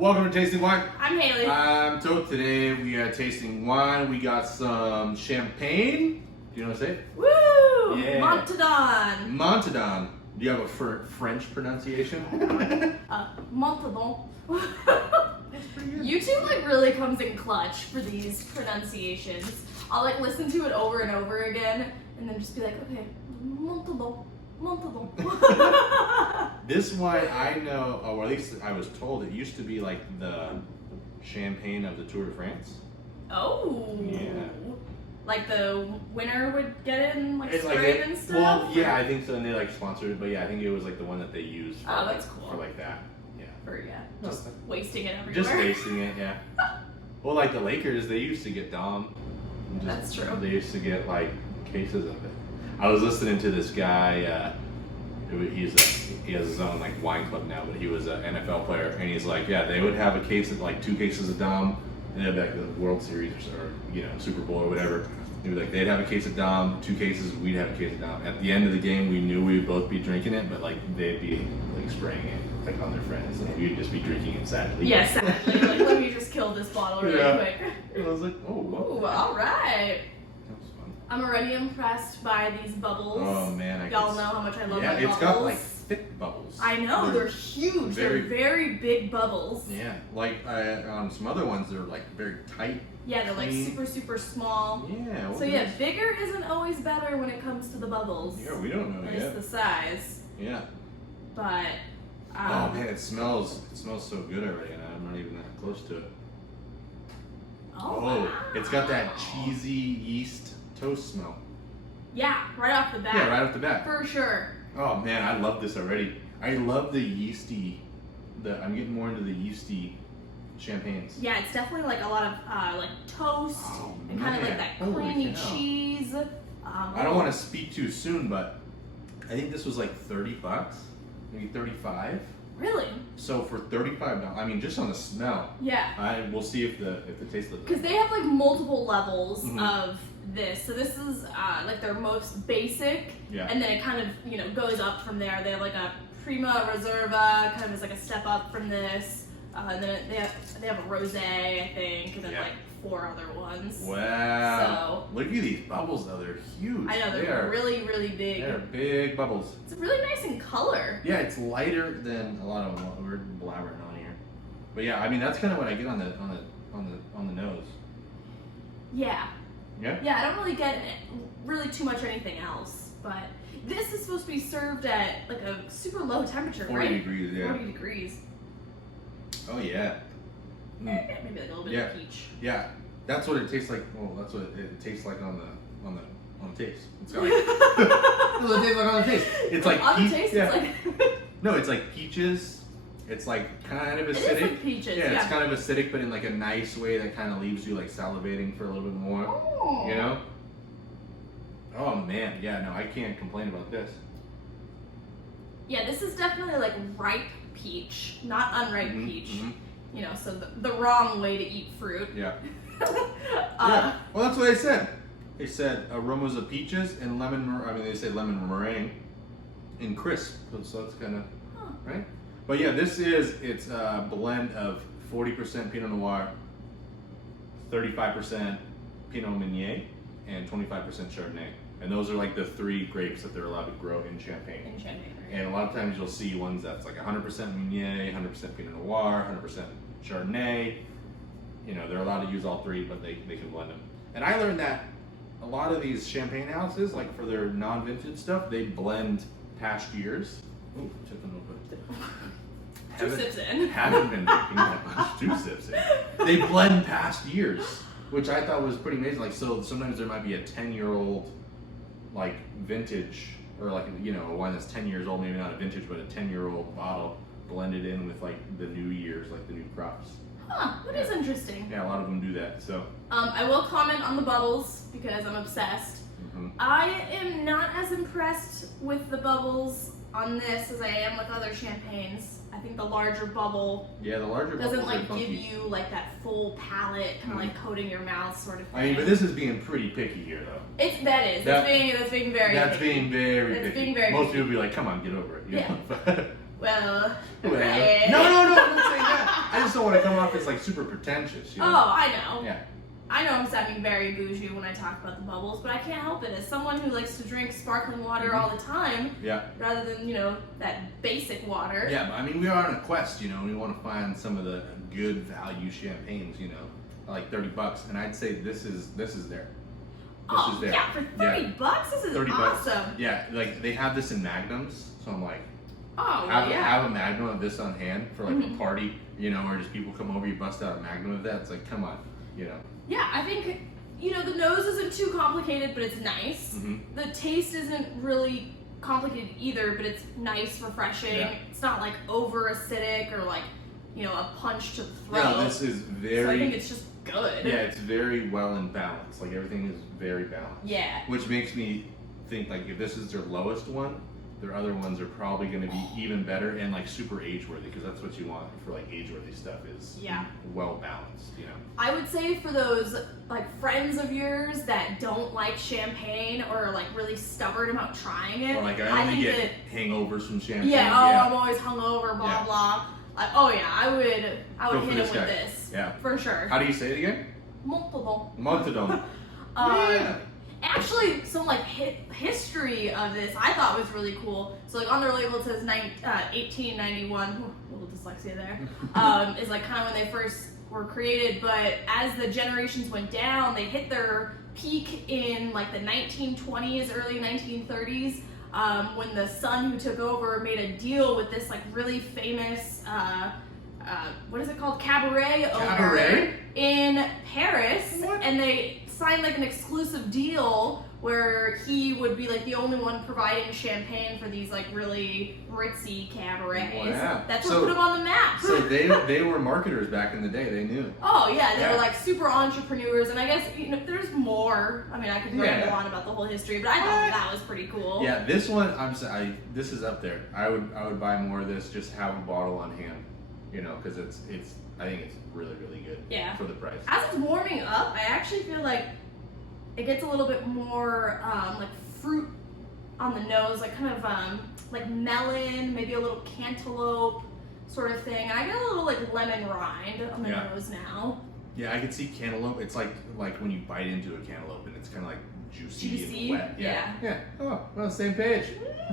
Welcome to Tasting Wine. I'm Haley. I'm Toad. Today we are tasting wine. We got some champagne. Do you know what to say? Woo! Yeah. Montaudon. Montaudon. Do you have a French pronunciation? Montaudon. That's pretty good. YouTube really comes in clutch for these pronunciations. I'll listen to it over and over again and then just be like, okay, Montaudon. Montaudon. This wine I know, or at least I was told, it used to be like the champagne of the Tour de France. Oh. Yeah. Like the winner would get it and It's spray it and stuff? Well, yeah, I think so, and they sponsored it, but yeah, I think it was the one that they used for, oh, that's cool. for that. Yeah. For, just No, wasting it everywhere. Just wasting it, yeah. Well, like the Lakers, they used to get Dom. That's true. They used to get cases of it. I was listening to this guy. He has his own wine club now, but he was an NFL player, and he's like, yeah, they would have a case of 2 cases of Dom, and they'd have the World Series or Super Bowl or whatever. He'd be they'd have a case of Dom, 2 cases, we'd have a case of Dom. At the end of the game, we knew we would both be drinking it, but they'd be spraying it on their friends, and we'd just be drinking it sadly. Yeah, sadly. Let me just kill this bottle really quick. And I was like, oh, whoa. Ooh, all right. That was fun. I'm already impressed by these bubbles. Oh man, y'all know how much I love my it's bubbles. got thick bubbles. I know, they're huge. They're very big bubbles. Yeah, some other ones they're very tight. Yeah, they're clean. super small. Yeah. So yeah, bigger isn't always better when it comes to the bubbles. Yeah, we don't know At yet. least the size. Yeah. But. Oh man, it smells so good already, and I'm not even that close to it. Oh, wow. It's got that cheesy yeast toast smell. Yeah, right off the bat. Yeah, right off the bat. For sure. Oh man, I love this already. I love the yeasty. I'm getting more into the yeasty champagnes. Yeah, it's definitely a lot of toast and kind of that creamy cheese. I don't want to speak too soon, but I think this was $30, maybe 35. Really? So for $35, I mean, just on the smell. Yeah. We'll see if the taste looks. Because they have multiple levels of this. So this is their most basic. Yeah. And then it kind of goes up from there. They have a Prima Reserva, kind of is a step up from this. And then they have a rosé, I think, and then 4 other ones. Wow. So, look at these bubbles though, they're huge. I know, they're really, really big. They're big bubbles. It's really nice in color. Yeah, it's lighter than a lot of them. We're blabbering on here. But yeah, I mean that's kind of what I get on the nose. Yeah. Yeah? Yeah, I don't really get really too much anything else, but this is supposed to be served at a super low temperature, 40 right? degrees, yeah. 40 degrees. Oh yeah. Maybe a little bit of peach. Yeah, that's what it tastes like. Well, that's what it tastes like on the taste. It's got that's what it tastes like on the taste. It's on the taste. Yeah. It's No, it's like peaches. It's kind of acidic. It is like peaches. Yeah, it's kind of acidic, but in a nice way that kind of leaves you salivating for a little bit more. Oh. You know? Oh man, yeah, no, I can't complain about this. Yeah, this is definitely ripe peach, not unripe peach. Mm-hmm. So the wrong way to eat fruit. Yeah. Yeah. Well, that's what they said. They said aromas of peaches and lemon. They say lemon meringue and crisp. So it's kind of right. But yeah, it's a blend of 40% Pinot Noir, 35% Pinot Meunier, and 25% Chardonnay. And those are the 3 grapes that they're allowed to grow in Champagne. In Champagne, right. And a lot of times you'll see ones that's 100% Meunier, 100% Pinot Noir, 100% Chardonnay. They're allowed to use all 3, but they can blend them. And I learned that a lot of these Champagne houses, for their non-vintage stuff, they blend past years. Ooh, chipping a little bit. 2 sips in. Haven't been drinking that much. 2 sips in. They blend past years, which I thought was pretty amazing. So sometimes there might be a 10-year-old vintage, or a wine that's 10 years old, maybe not a vintage, but a 10-year-old bottle blended in with the new years, the new crops. Huh, that is interesting. Yeah, a lot of them do that. So I will comment on the bubbles because I'm obsessed. I am not as impressed with the bubbles on this as I am with other champagnes. I think the larger bubble doesn't give you that full palate, kind of coating your mouth sort of thing. I mean, but this is being pretty picky here, though. That's being very picky. Most people be like, come on, get over it. Yeah. Know? Well, No, right. I'm not saying that. I just don't want to come off as like super pretentious. You know? Oh, I know. Yeah. I know I'm sounding very bougie when I talk about the bubbles, but I can't help it. As someone who likes to drink sparkling water all the time, Yeah. rather than, that basic water. Yeah, but I mean, we are on a quest, We want to find some of the good value champagnes, like $30, and I'd say this is there. This is there. Yeah, for $30, this is $30. awesome. Yeah, like they have this in magnums, so I'm like, yeah. have a magnum of this on hand for like a party, or just people come over, you bust out a magnum of that. It's like, come on, Yeah, I think, the nose isn't too complicated, but it's nice. Mm-hmm. The taste isn't really complicated either, but it's nice, refreshing. Yeah. It's not like over acidic or like, a punch to the throat. No, this is very. So I think it's just good. Yeah, it's very well in balance. Like everything is very balanced. Yeah. Which makes me think like if this is their lowest one, their other ones are probably going to be even better and like super age worthy, because that's what you want for like age worthy stuff is well balanced. I would say for those like friends of yours that don't like champagne or are like really stubborn about trying it, Or like I only think get hangovers from champagne. Yeah. Oh, I'm always hungover. Blah Yeah. blah. I would Go for hit this him guy. with this. Yeah. For sure. How do you say it again? Montaudon. Montadon. Yeah. Actually, some like history of this I thought was really cool. So like on their label it says 1891. A little dyslexia there. Is like kind of when they first were created, but as the generations went down, they hit their peak in like the 1920s, early 1930s. When the son who took over made a deal with this like really famous what is it called, cabaret owner in Paris. What? And they signed like an exclusive deal where he would be like the only one providing champagne for these like really ritzy cabarets. Wow. That's what put him on the map. So they were marketers back in the day. They knew. Oh yeah, they Yeah. were like super entrepreneurs, and I guess there's more. I mean, I could ramble on about the whole history, but I thought that was pretty cool. Yeah, this one this is up there. I would buy more of this. Just have a bottle on hand, because it's I think it's really really good. Yeah. For the price. As it's warming up, I actually feel like it gets a little bit more like fruit on the nose, like kind of like melon, maybe a little cantaloupe sort of thing. And I get a little like lemon rind on the nose now. Yeah, I can see cantaloupe. It's like when you bite into a cantaloupe and it's kind of like juicy and wet. Yeah. Yeah. Oh, we're on the same page.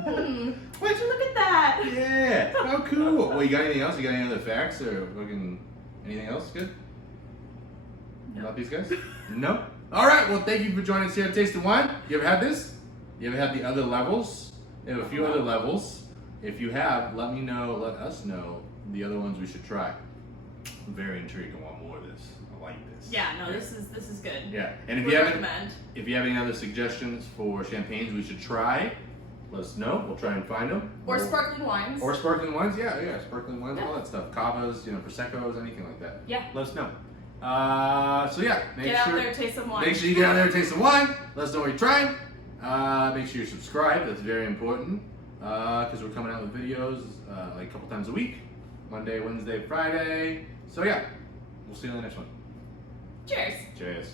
Would you look at that? Yeah. How cool. Well, you got anything else? You got any other facts or fucking anything else good? No. About these guys? No? All right. Well, thank you for joining us here at Taste of Wine. You ever had this? You ever had the other levels? They have a few other levels. If you have, let me know. Let us know the other ones we should try. I'm very intrigued. I want more of this. I like this. Yeah. No, this is good. Yeah. And Would recommend. if you have any other suggestions for champagnes we should try, let us know. We'll try and find them. Or sparkling wines. Or sparkling wines. Yeah. Sparkling wines, all that stuff. Cavas, Proseccos, anything like that. Yeah. Let us know. So yeah, Get out there, taste some wine. Make sure you get out there and taste some wine. Let us know what you're trying. Make sure you subscribe. That's very important because we're coming out with videos like a couple times a week, Monday, Wednesday, Friday. So yeah, we'll see you in the next one. Cheers. Cheers.